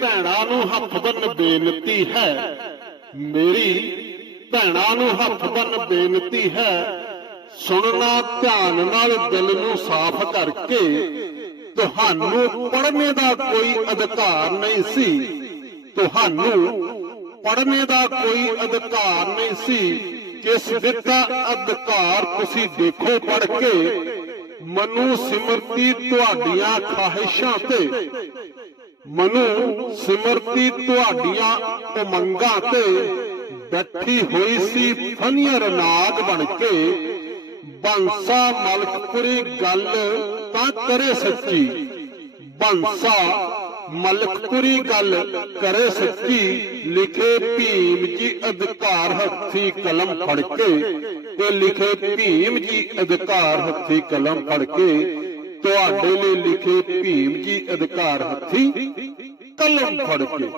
ਭੈਣਾਂ ਨੂੰ ਹੱਥ ਬੰਨ ਬੇਨਤੀ ਹੈ, ਮੇਰੀ ਭੈਣਾਂ ਨੂੰ ਹੱਥ ਬੰਨ ਬੇਨਤੀ ਹੈ, ਸੁਣਨਾ ਧਿਆਨ ਨਾਲ ਦਿਲ ਨੂੰ ਸਾਫ਼ ਕਰਕੇ। ਤੁਹਾਨੂੰ ਪੜ੍ਹਨੇ ਦਾ ਕੋਈ ਅਧਿਕਾਰ ਨਹੀਂ ਸੀ, ਤੁਹਾਨੂੰ ਪੜ੍ਹਨੇ ਦਾ ਕੋਈ ਅਧਿਕਾਰ ਨਹੀਂ ਸੀ। ਕਿਸ ਦਿੱਤਾ ਅਧਿਕਾਰ ਤੁਸੀਂ ਦੇਖੋ ਪੜ੍ਹ ਕੇ। ਮਨੂ ਸਿਮਰਤੀ ਤੁਹਾਡੀਆਂ ਖਾਹਿਸ਼ਾਂ ਤੇ, ਮਨੂ ਸਿਮਰਤੀ ਤੁਹਾਡੀਆਂ ਉਮੰਗਾਂ ਤੇ, ਬੈਠੀ ਹੋਈ ਸੀ ਫਨੀਅਰ ਨਾਗ ਬਣ ਕੇ। ਬੰਸਾ ਮਲਕਪੁਰੀ ਗੱਲ ਤਾਂ ਕਰੇ ਸੱਚੀ, ਬੰਸਾ ਮਲਕਪੁਰੀ ਗੱਲ ਕਰੇ ਸੱਚੀ। ਲਿਖੇ ਭੀਮ ਜੀ ਅਧਿਕਾਰ ਹੱਥੀ ਕਲਮ ਫੜ ਕੇ, ਤੇ ਲਿਖੇ ਭੀਮ ਜੀ ਅਧਿਕਾਰ ਹੱਥੀ ਕਲਮ ਫੜ ਕੇ। ਤੁਹਾਡੇ ਲਈ ਲਿਖੇ ਭੀਮ ਜੀ ਅਧਿਕਾਰ ਹੱਥੀ ਕਲਮ ਫੜ ਕੇ।